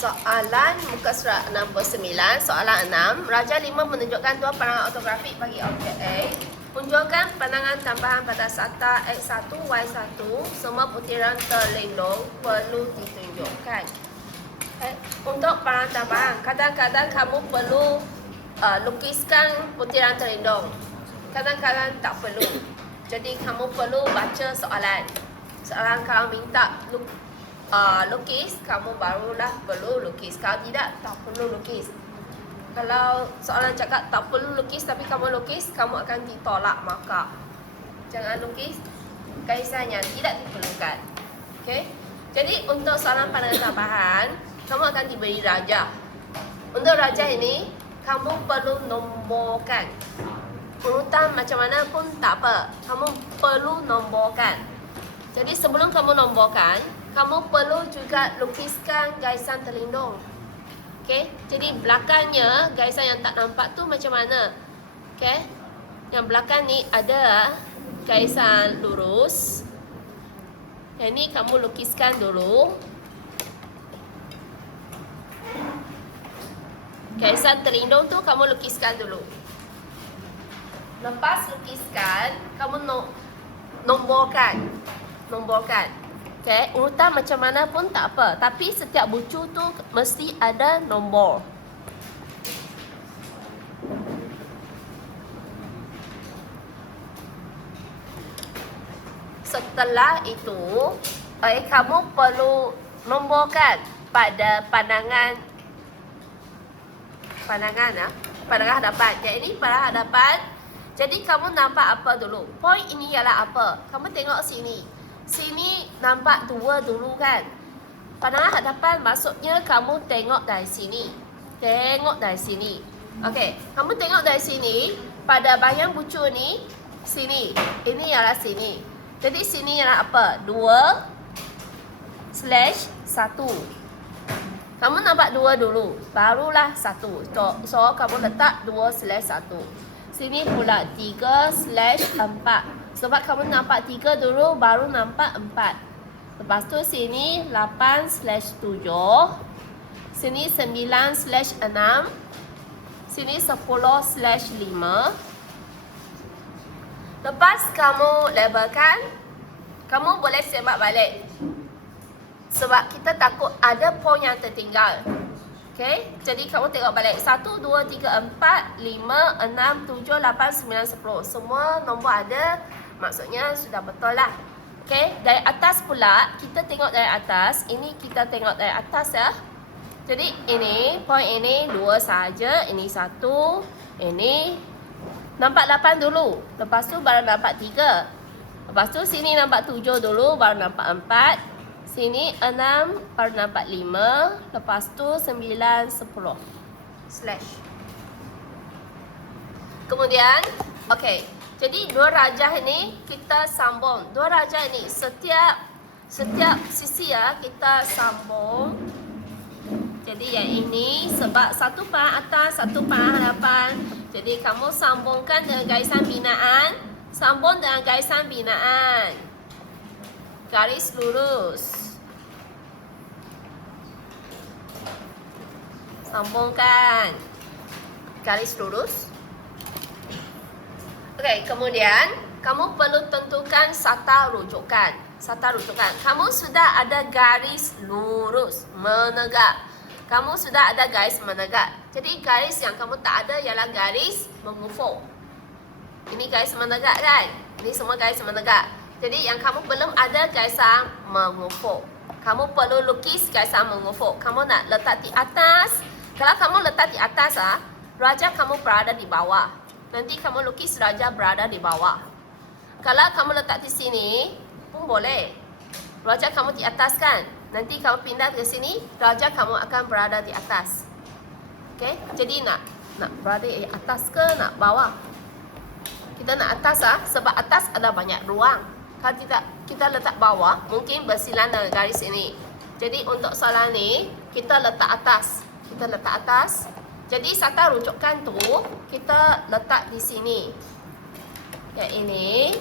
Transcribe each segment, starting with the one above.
Soalan muka surat 69, soalan 6. Raja 5 menunjukkan dua pandangan ortografik bagi objek A. Tunjukkan pandangan tambahan pada SATA X1, Y1. Semua butiran terlindung perlu ditunjukkan. Untuk pandangan tambahan, kadang-kadang kamu perlu lukiskan butiran terlindung. Kadang-kadang tak perlu. Jadi kamu perlu baca soalan. Soalan kalau minta lukis, kamu barulah perlu lukis. Kalau tidak, tak perlu lukis. Kalau soalan cakap tak perlu lukis tapi kamu lukis, kamu akan ditolak markah. Jangan lukis garisan yang tidak diperlukan. Okey. Jadi untuk soalan pandangan tambahan, kamu akan diberi rajah. Untuk rajah ini, kamu perlu nomborkan. Urutan macam mana pun tak apa, kamu perlu nomborkan. Jadi sebelum kamu nomborkan, kamu perlu juga lukiskan garisan terlindung. Okey, jadi belakangnya garisan yang tak nampak tu macam mana? Okey. Yang belakang ni ada garisan lurus. Yang ni kamu lukiskan dulu. Garisan terlindung tu kamu lukiskan dulu. Lepas lukiskan, kamu nomborkan. Okay, urutan macam mana pun tak apa, tapi setiap bucu tu mesti ada nombor. Setelah itu, kamu perlu nomborkan pada pandangan hadapan. Yang ini pandangan hadapan. Jadi kamu nampak apa dulu? Point ini ialah apa? Kamu tengok sini. Sini nampak dua dulu kan? Pandangan hadapan maksudnya kamu tengok dari sini. Tengok dari sini. Okey, kamu tengok dari sini. Pada bayang bucu ni, sini. Ini ialah sini. Jadi sini ialah apa? 2/1. Kamu nampak 2 dulu, barulah 1. So kamu letak 2/1. Sini pula 3/4. Sebab kamu nampak 3 dulu, baru nampak 4. Lepas tu sini 8/7. Sini 9/6. Sini 10/5. Lepas kamu labelkan, kamu boleh semak balik. Sebab kita takut ada point yang tertinggal. Okey, jadi kamu tengok balik. 1, 2, 3, 4, 5, 6, 7, 8, 9, 10. Semua nombor ada, maksudnya sudah betul lah. Okey, dari atas pula, kita tengok dari atas. Ini kita tengok dari atas ya. Jadi ini, point ini 2 saja. Ini 1. Ini nampak 8 dulu. Lepas tu baru nampak 3. Lepas tu sini nampak 7 dulu, baru nampak 4. Sini 6, baru nampak 5. Lepas tu 9, 10. Slash. Kemudian, okey. Jadi dua rajah ini kita sambung. Dua rajah ini setiap sisi ya kita sambung. Jadi yang ini sebab satu panah atas, satu panah hadapan. Jadi kamu sambungkan dengan garisan binaan. Sambung dengan garisan binaan. Garis lurus. Sambungkan garis lurus. Okey, kemudian kamu perlu tentukan SATA rujukan. SATA rujukan. Kamu sudah ada garis lurus menegak. Kamu sudah ada garis menegak. Jadi garis yang kamu tak ada ialah garis mengufuk. Ini garis menegak kan? Ini semua garis menegak. Jadi yang kamu belum ada garisan mengufuk. Kamu perlu lukis garisan mengufuk. Kamu nak letak di atas. Kalau kamu letak di atas, raja kamu berada di bawah. Nanti kamu lukis raja berada di bawah. Kalau kamu letak di sini pun boleh. Raja kamu di atas kan? Nanti kamu pindah ke sini, raja kamu akan berada di atas. Okey? Jadi nak berada di atas ke nak bawah? Kita nak atas sebab atas ada banyak ruang. Kalau kita letak bawah, mungkin bersilang dengan garis ini. Jadi untuk soalan ni, kita letak atas. Kita letak atas. Jadi SATA rujukan tu kita letak di sini. Yang ini.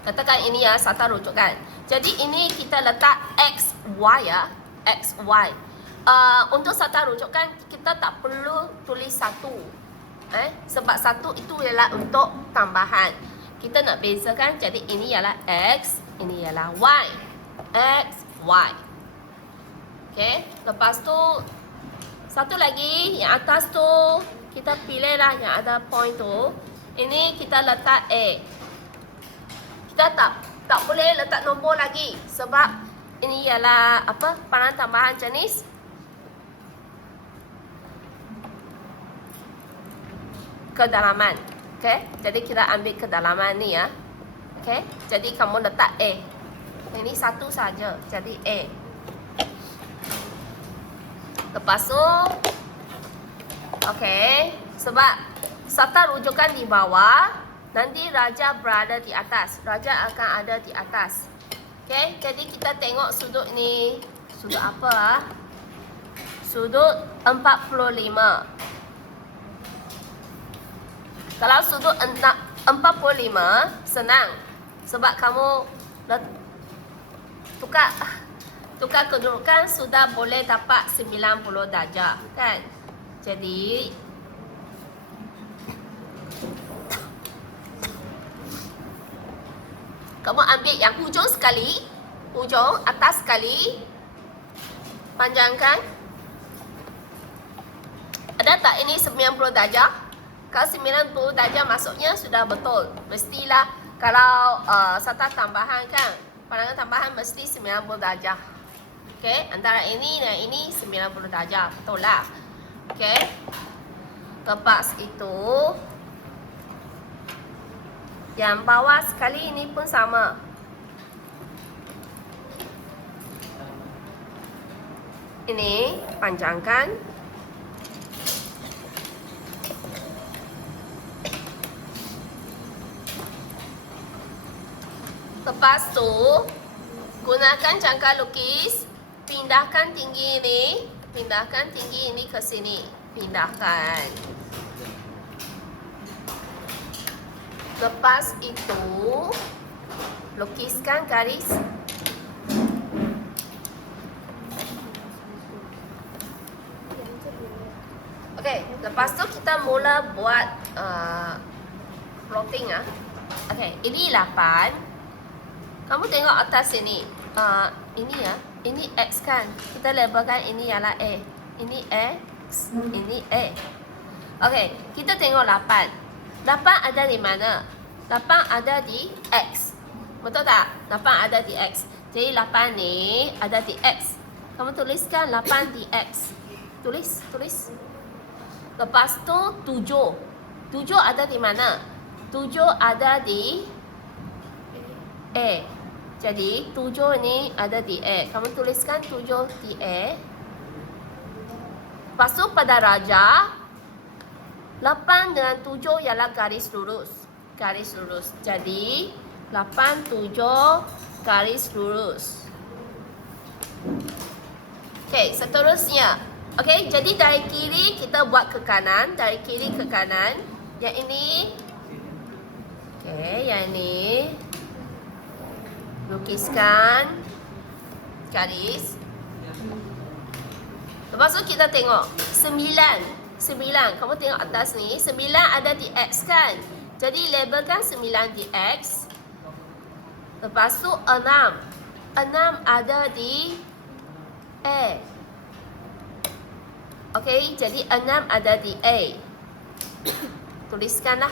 Katakan ini ya SATA rujukan. Jadi ini kita letak X, Y ya. X, Y. Untuk sata rujukan kita tak perlu tulis 1. Sebab 1 itu ialah untuk tambahan. Kita nak bezakan, jadi ini ialah X, ini ialah Y. X, Y. Okay, lepas tu satu lagi yang atas tu kita pilihlah yang ada point tu. Ini kita letak A. Kita tak boleh letak nombor lagi sebab ini ialah apa? Peranan tambahan jenis kedalaman. Okay, jadi kita ambil kedalaman ni ya. Okay, jadi kamu letak A. Ini satu saja, jadi A. Lepas tu, okay, sebab sata rujukan di bawah, nanti raja berada di atas. Raja akan ada di atas. Okay, jadi kita tengok sudut ni. Sudut apa? Sudut 45. Kalau sudut 45, senang. Sebab kamu tukar kedudukan sudah boleh dapat 90 darjah, kan? Jadi kamu ambil yang hujung sekali, hujung atas sekali, panjangkan. Ada tak ini 90 darjah? Kalau 90 darjah maksudnya sudah betul. Mestilah kalau sata tambahan kan, pandangan tambahan mesti 90 darjah. Okay, antara ini dan ini 90 darjah, betul lah. Okay, lepas itu yang bawah sekali ini pun sama. Ini panjangkan. Lepas tu gunakan jangka lukis. Pindahkan tinggi ini ke sini. Pindahkan. Lepas itu lukiskan garis. Okey, lepas tu kita mula buat plotting ah. Okey, ini 8. Kamu tengok atas sini. Ini ya. Ini X kan. Kita labelkan ini ialah A. Ini X. Ini A. Okey, kita tengok 8. 8 ada di mana? 8 ada di X. Betul tak? 8 ada di X. Jadi 8 ni ada di X. Kamu tuliskan 8 di X. Tulis. Lepas tu 7. 7 ada di mana? 7 ada di A. Jadi 7 ni ada di A. Kamu tuliskan 7 di A. Lepas tu pada raja, 8 dengan 7 ialah garis lurus. Garis lurus. Jadi 8, 7 garis lurus. Okey, seterusnya. Okey, jadi dari kiri kita buat ke kanan. Dari kiri ke kanan. Yang ini. Okey, yang ini. Lukiskan garis. Lepas tu kita tengok 9. Kamu tengok atas ni, 9 ada di X kan? Jadi labelkan 9 di X. Lepas tu 6. 6 ada di A. Okey, jadi 6 ada di A. Tuliskanlah.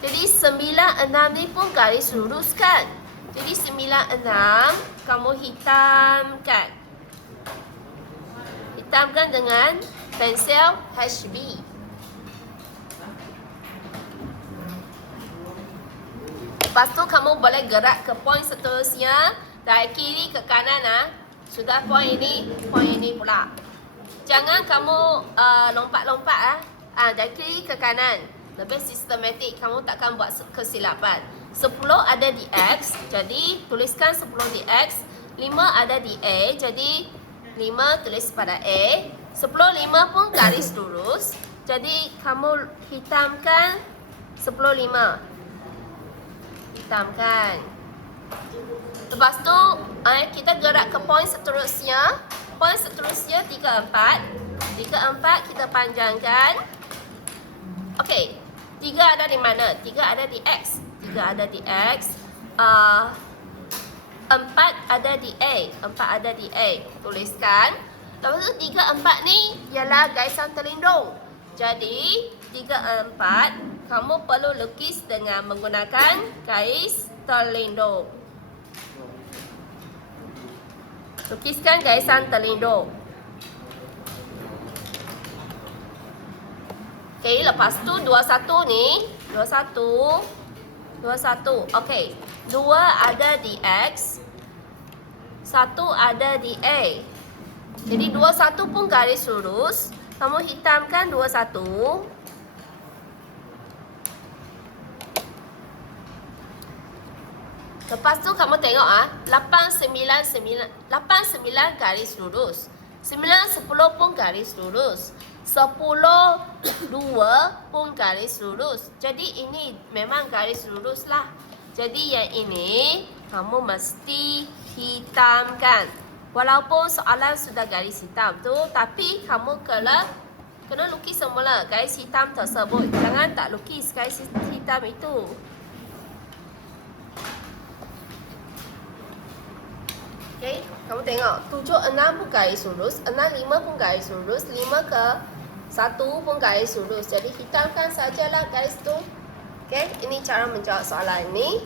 Jadi 9, 6 ni pun garis lurus kan? Jadi 9, 6 kamu hitamkan. Hitamkan dengan pensel HB. Lepas tu kamu boleh gerak ke point seterusnya. Dari kiri ke kanan sudah point ini pula. Jangan kamu lompat-lompat dari kiri ke kanan. Lebih sistematik, kamu takkan buat kesilapan. 10 ada di X, jadi tuliskan 10 di X. 5 ada di A, jadi 5 tulis pada A. 10, 5 pun garis lurus. Jadi kamu hitamkan 10, 5. Hitamkan. Lepas tu kita gerak ke poin seterusnya. Poin seterusnya 34. 34 kita panjangkan. Okey. 3 ada di mana? 3 ada di X. 3 ada di X. 4 ada di A. 4 ada di A. Tuliskan. Lepas tu 3, 4 ni ialah gaisan terlindung. Jadi 3, 4 kamu perlu lukis dengan menggunakan gais terlindung. Lukiskan gaisan terlindung. Okey, lepas tu 21 ni, 21. Okey. 2 ada di X. 1 ada di A. Jadi 21 pun garis lurus. Kamu hitamkan 21. Lepas tu kamu tengok 8, 9 garis lurus. 9, 10 pun garis lurus. 10, 2 pun garis lurus. Jadi ini memang garis lurus lah. Jadi yang ini kamu mesti hitamkan. Walaupun soalan sudah garis hitam tu, tapi kamu kena lukis semula garis hitam tersebut. Jangan tak lukis garis hitam itu. Okey, kamu tengok 7, 6 pun garis lurus, 6, 5 pun garis lurus, 5 ke 1 pun garis lurus. Jadi hitamkan sajalah garis tu. Okey, ini cara menjawab soalan ini.